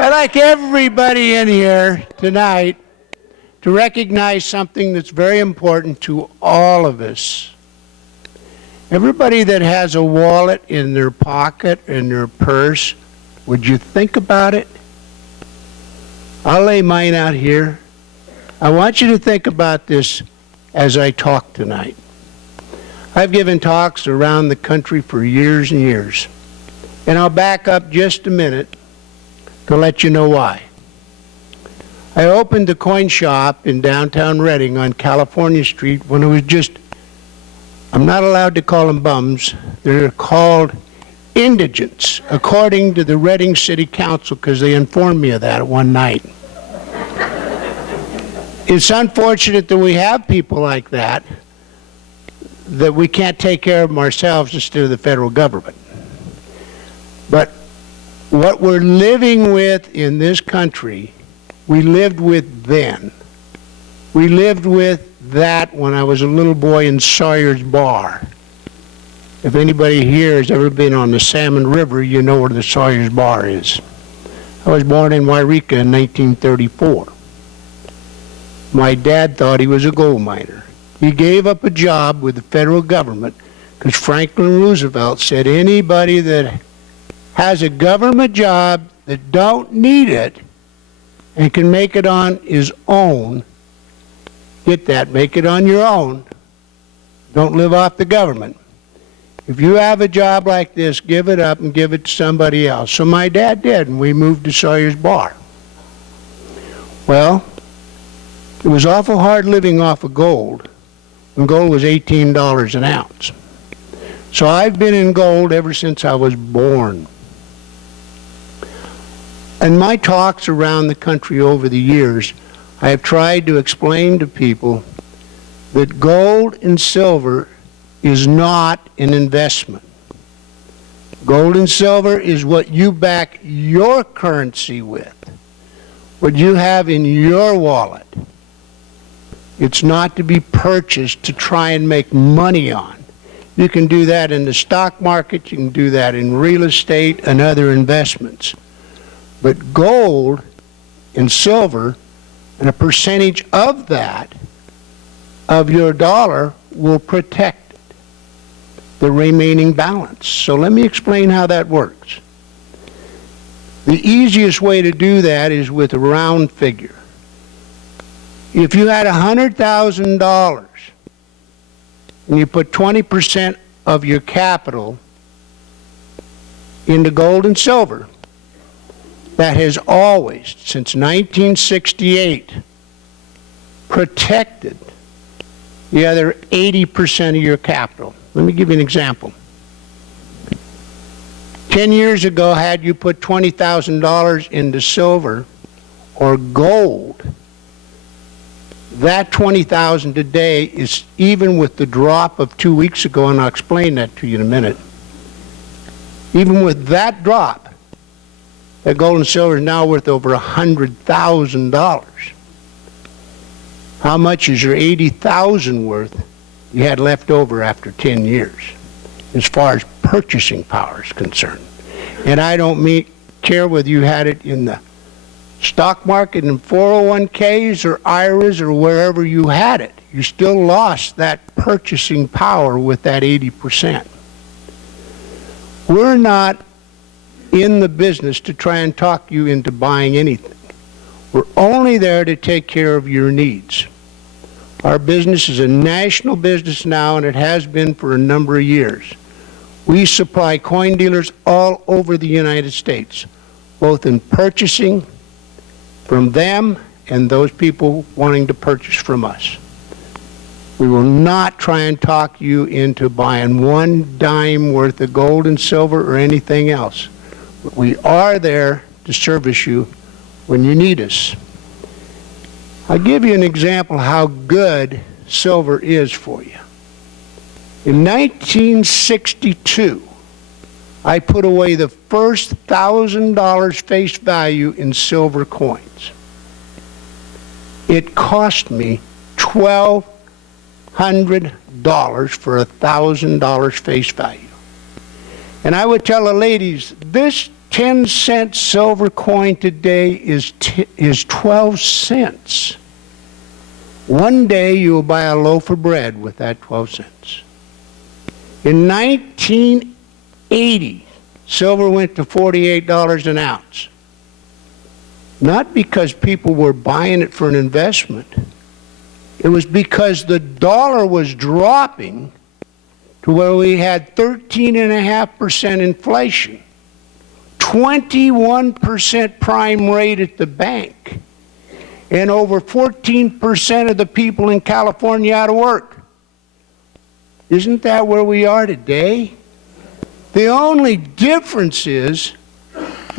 I'd like everybody in here tonight to recognize something that's very important to all of us. Everybody that has a wallet in their pocket, in their purse, would you think about it? I'll lay mine out here. I want you to think about this as I talk tonight. I've given talks around the country for years and years, and I'll back up just a minute to let you know why. I opened a coin shop in downtown Reading on California Street when it was just, I'm not allowed to call them bums, they're called indigents, according to the Reading City Council, because they informed me of that one night. It's unfortunate that we have people like that we can't take care of them ourselves instead of the federal government. But what we're living with in this country, we lived with then. We lived with that when I was a little boy in Sawyer's Bar. If anybody here has ever been on the Salmon River, you know where the Sawyer's Bar is. I was born in Wairika in 1934. My dad thought he was a gold miner. He gave up a job with the federal government because Franklin Roosevelt said anybody that has a government job that don't need it and can make it on his own, get that, make it on your own, don't live off the government. If you have a job like this, give it up and give it to somebody else. So my dad did, and we moved to Sawyer's Bar. Well, it was awful hard living off of gold when gold was $18 an ounce. So I've been in gold ever since I was born. In my talks around the country over the years, I have tried to explain to people that gold and silver is not an investment. Gold and silver is what you back your currency with, what you have in your wallet. It's not to be purchased to try and make money on. You can do that in the stock market, you can do that in real estate and other investments. But gold and silver, and a percentage of that, of your dollar, will protect the remaining balance. So let me explain how that works. The easiest way to do that is with a round figure. If you had $100,000 and you put 20% of your capital into gold and silver, that has always, since 1968, protected the other 80% of your capital. Let me give you an example. 10 years ago, had you put $20,000 into silver or gold, that $20,000 today is, even with the drop of 2 weeks ago, and I'll explain that to you in a minute, even with that drop, that gold and silver is now worth over $100,000. How much is your $80,000 worth you had left over after 10 years, as far as purchasing power is concerned? And I don't care whether you had it in the stock market, in 401ks or IRAs or wherever you had it. You still lost that purchasing power with that 80%. We're not in the business to try and talk you into buying anything. We're only there to take care of your needs. Our business is a national business now, and it has been for a number of years. We supply coin dealers all over the United States, both in purchasing from them and those people wanting to purchase from us. We will not try and talk you into buying one dime worth of gold and silver or anything else. But we are there to service you when you need us. I'll give you an example how good silver is for you. In 1962, I put away the first $1,000 face value in silver coins. It cost me $1,200 for $1,000 face value. And I would tell the ladies, this 10-cent silver coin today is 12 cents. One day you'll buy a loaf of bread with that 12 cents. In 1980, silver went to $48 an ounce. Not because people were buying it for an investment. It was because the dollar was dropping to where we had 13.5% inflation, 21% prime rate at the bank, and over 14% of the people in California out of work. Isn't that where we are today? The only difference is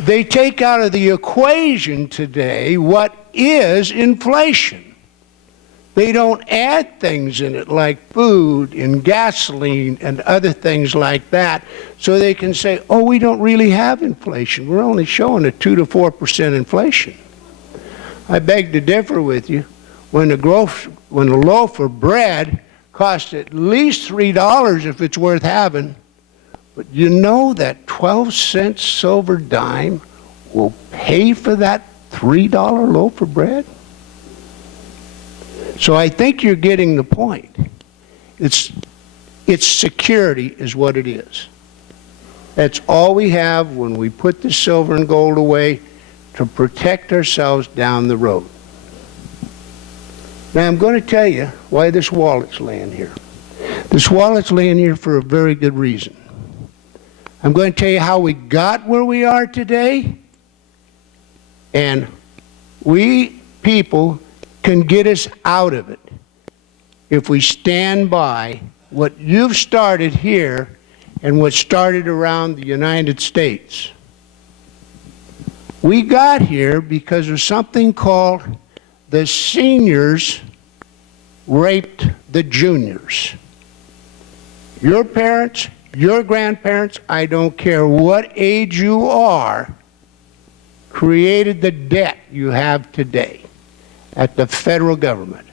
they take out of the equation today what is inflation. They don't add things in it like food and gasoline and other things like that, so they can say, oh, we don't really have inflation. We're only showing a 2 to 4% inflation. I beg to differ with you. When a loaf of bread costs at least $3 if it's worth having, but you know that 12-cent silver dime will pay for that $3 loaf of bread? So I think you're getting the point. It's security is what it is. That's all we have when we put the silver and gold away, to protect ourselves down the road. Now I'm going to tell you why this wallet's laying here. This wallet's laying here for a very good reason. I'm going to tell you how we got where we are today, and we people can get us out of it if we stand by what you've started here and what started around the United States. We got here because of something called the seniors raped the juniors. Your parents, your grandparents, I don't care what age you are, created the debt you have today at the federal government.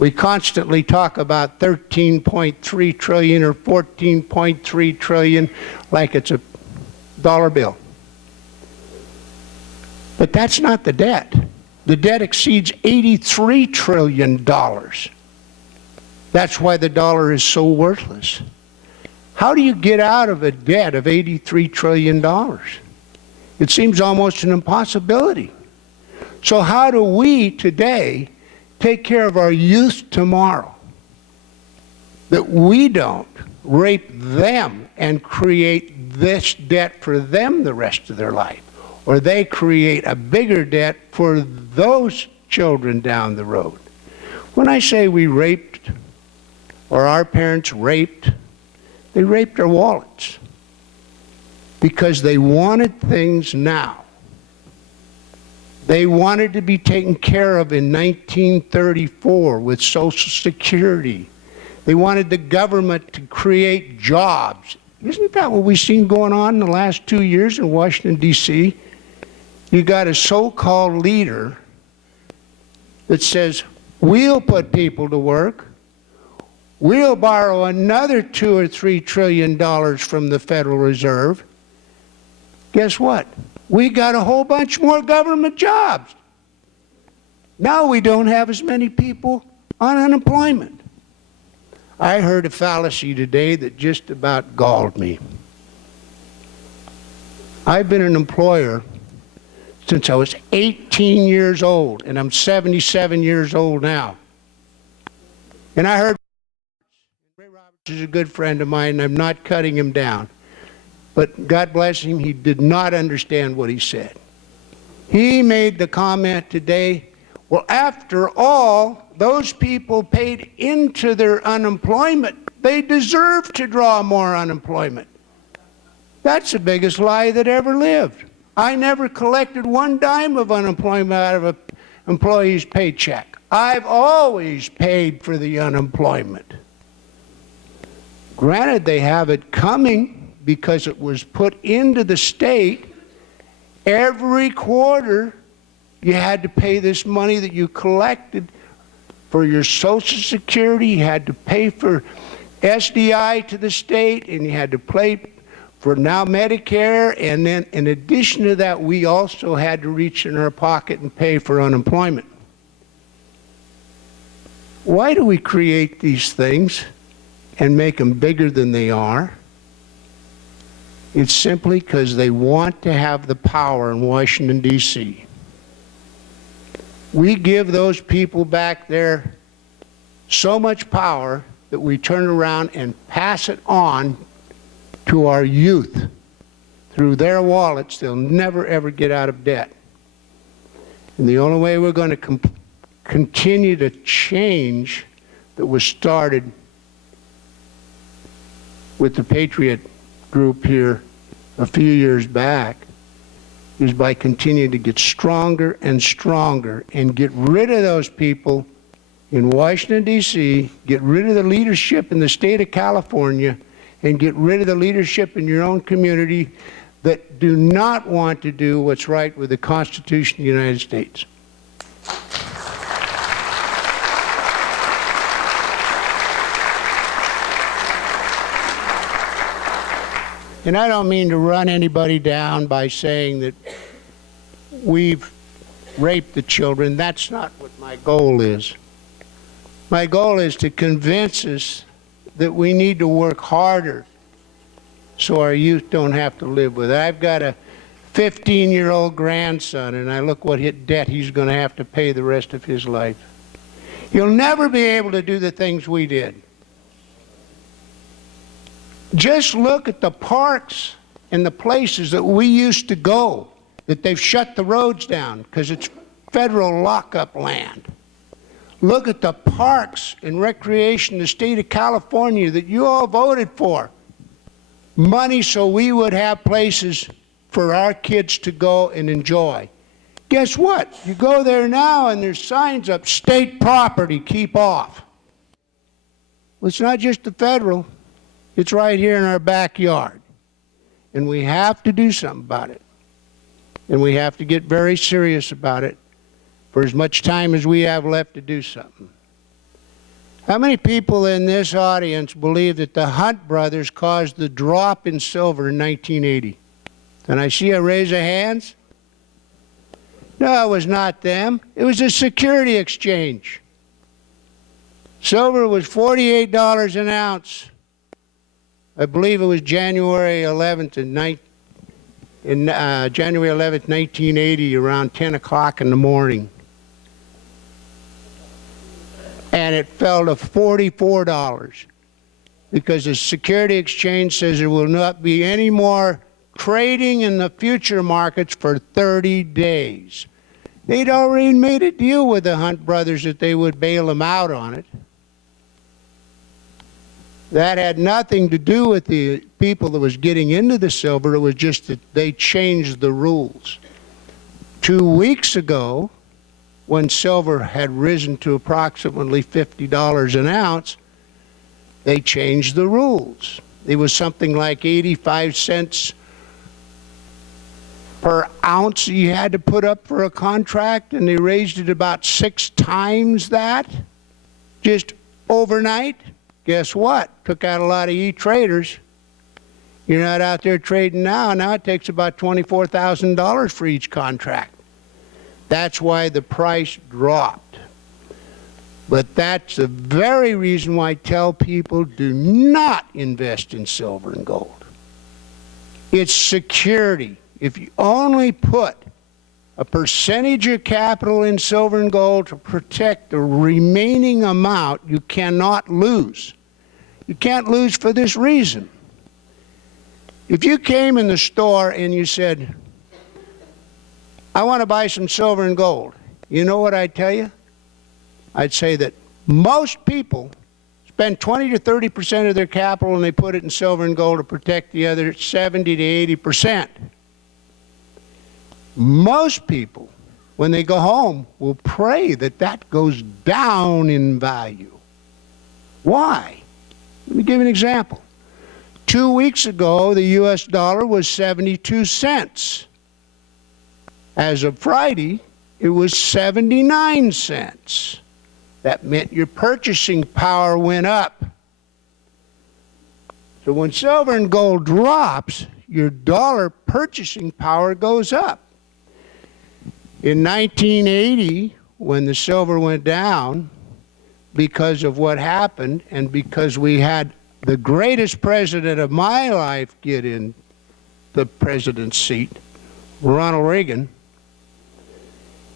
We constantly talk about 13.3 trillion or 14.3 trillion like it's a dollar bill. But that's not the debt. The debt exceeds $83 trillion. That's why the dollar is so worthless. How do you get out of a debt of $83 trillion? It seems almost an impossibility. So how do we today take care of our youth tomorrow, that we don't rape them and create this debt for them the rest of their life, or they create a bigger debt for those children down the road? When I say we raped, or our parents raped, they raped our wallets because they wanted things now. They wanted to be taken care of in 1934 with Social Security. They wanted the government to create jobs. Isn't that what we've seen going on in the last 2 years in Washington, D.C.? You got a so-called leader that says, we'll put people to work. We'll borrow another $2 or $3 trillion from the Federal Reserve. Guess what? We got a whole bunch more government jobs. Now we don't have as many people on unemployment. I heard a fallacy today that just about galled me. I've been an employer since I was 18 years old, and I'm 77 years old now. And I heard Ray Roberts is a good friend of mine, and I'm not cutting him down. But God bless him, he did not understand what he said. He made the comment today, well, after all, those people paid into their unemployment. They deserve to draw more unemployment. That's the biggest lie that ever lived. I never collected one dime of unemployment out of an employee's paycheck. I've always paid for the unemployment. Granted, they have it coming because it was put into the state. Every quarter, you had to pay this money that you collected for your Social Security. You had to pay for SDI to the state, and you had to pay for now Medicare, and then in addition to that, we also had to reach in our pocket and pay for unemployment. Why do we create these things and make them bigger than they are? It's simply because they want to have the power in Washington, D.C. We give those people back there so much power that we turn around and pass it on to our youth. Through their wallets, they'll never, ever get out of debt. And the only way we're going to continue to change that was started with the Patriot group here a few years back is by continuing to get stronger and stronger and get rid of those people in Washington, D.C., get rid of the leadership in the state of California, and get rid of the leadership in your own community that do not want to do what's right with the Constitution of the United States. And I don't mean to run anybody down by saying that we've raped the children. That's not what my goal is. My goal is to convince us that we need to work harder so our youth don't have to live with it. I've got a 15-year-old grandson, and I look what debt he's going to have to pay the rest of his life. He'll never be able to do the things we did. Just look at the parks and the places that we used to go, that they've shut the roads down because it's federal lockup land. Look at the parks and recreation in the state of California that you all voted for. Money so we would have places for our kids to go and enjoy. Guess what? You go there now and there's signs up, state property, keep off. Well, it's not just the federal. It's right here in our backyard. And we have to do something about it. And we have to get very serious about it for as much time as we have left to do something. How many people in this audience believe that the Hunt brothers caused the drop in silver in 1980? Can I see a raise of hands? No, it was not them. It was a security exchange. Silver was $48 an ounce. I believe it was January 11th, January 11th, 1980, around 10 o'clock in the morning. And it fell to $44 because the security exchange says there will not be any more trading in the future markets for 30 days. They'd already made a deal with the Hunt brothers that they would bail them out on it. That had nothing to do with the people that was getting into the silver. It was just that they changed the rules. 2 weeks ago, when silver had risen to approximately $50 an ounce, they changed the rules. It was something like 85 cents per ounce you had to put up for a contract, and they raised it about 6 times that, just overnight. Guess what? Took out a lot of e-traders. You're not out there trading now. Now it takes about $24,000 for each contract. That's why the price dropped. But that's the very reason why I tell people do not invest in silver and gold. It's security. If you only put a percentage of capital in silver and gold to protect the remaining amount, you cannot lose. You can't lose for this reason. If you came in the store and you said, I want to buy some silver and gold, you know what I'd tell you? I'd say that most people spend 20 to 30% of their capital and they put it in silver and gold to protect the other 70 to 80%. Most people, when they go home, will pray that that goes down in value. Why? Let me give you an example. 2 weeks ago, the U.S. dollar was 72 cents. As of Friday, it was 79 cents. That meant your purchasing power went up. So when silver and gold drops, your dollar purchasing power goes up. In 1980, when the silver went down, because of what happened and because we had the greatest president of my life get in the president's seat, Ronald Reagan,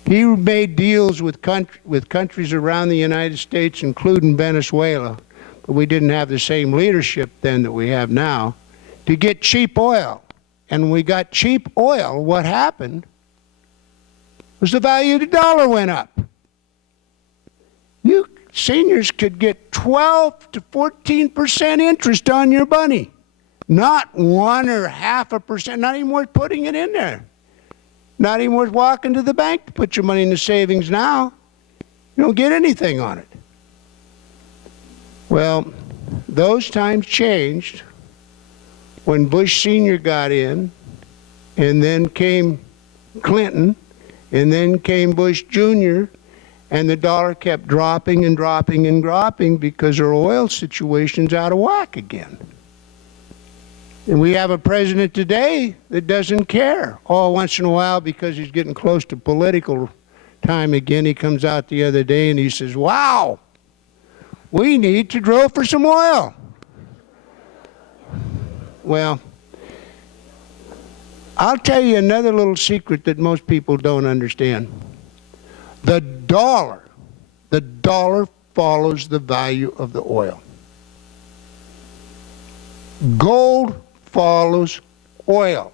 he made deals with countries around the United States, including Venezuela, but we didn't have the same leadership then that we have now, to get cheap oil. And when we got cheap oil, what happened was the value of the dollar went up. You seniors could get 12 to 14% interest on your money. Not 1 or 0.5%, not even worth putting it in there. Not even worth walking to the bank to put your money in the savings now. You don't get anything on it. Well, those times changed when Bush Sr. got in, and then came Clinton, and then came Bush Jr., and the dollar kept dropping and dropping and dropping because our oil situation's out of whack again. And we have a president today that doesn't care. All once in a while, because he's getting close to political time again, he comes out the other day and he says, wow, we need to drill for some oil. Well, I'll tell you another little secret that most people don't understand. The dollar follows the value of the oil. Gold follows oil.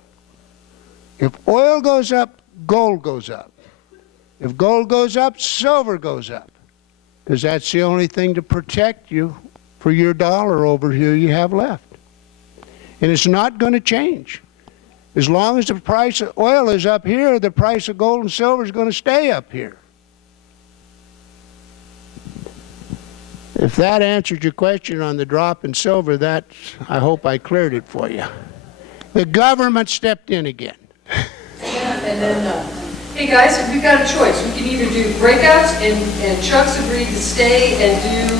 If oil goes up, gold goes up. If gold goes up, silver goes up. Because that's the only thing to protect you for your dollar over here you have left. And it's not going to change. As long as the price of oil is up here, the price of gold and silver is going to stay up here. If that answered your question on the drop in silver, I hope I cleared it for you. The government stepped in again. Yeah, and then, hey guys, we've got a choice. We can either do breakouts, and Chuck's agreed to stay and do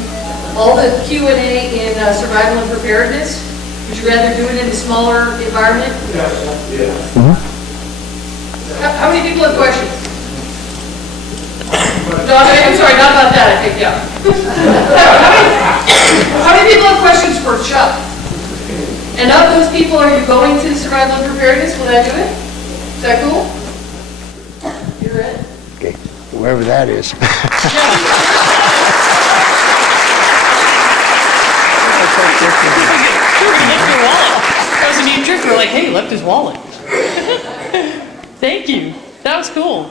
all the Q&A in survival and preparedness. Would you rather do it in a smaller environment? Yeah. How many people have questions? No, I'm sorry, not about that, I think, yeah. How many people have questions for Chuck? And of those people, are you going to survival and preparedness? Will that do it? Is that cool? You're in? Okay, whoever that is. That was a neat trick. We're like, hey, he left his wallet. Thank you. That was cool.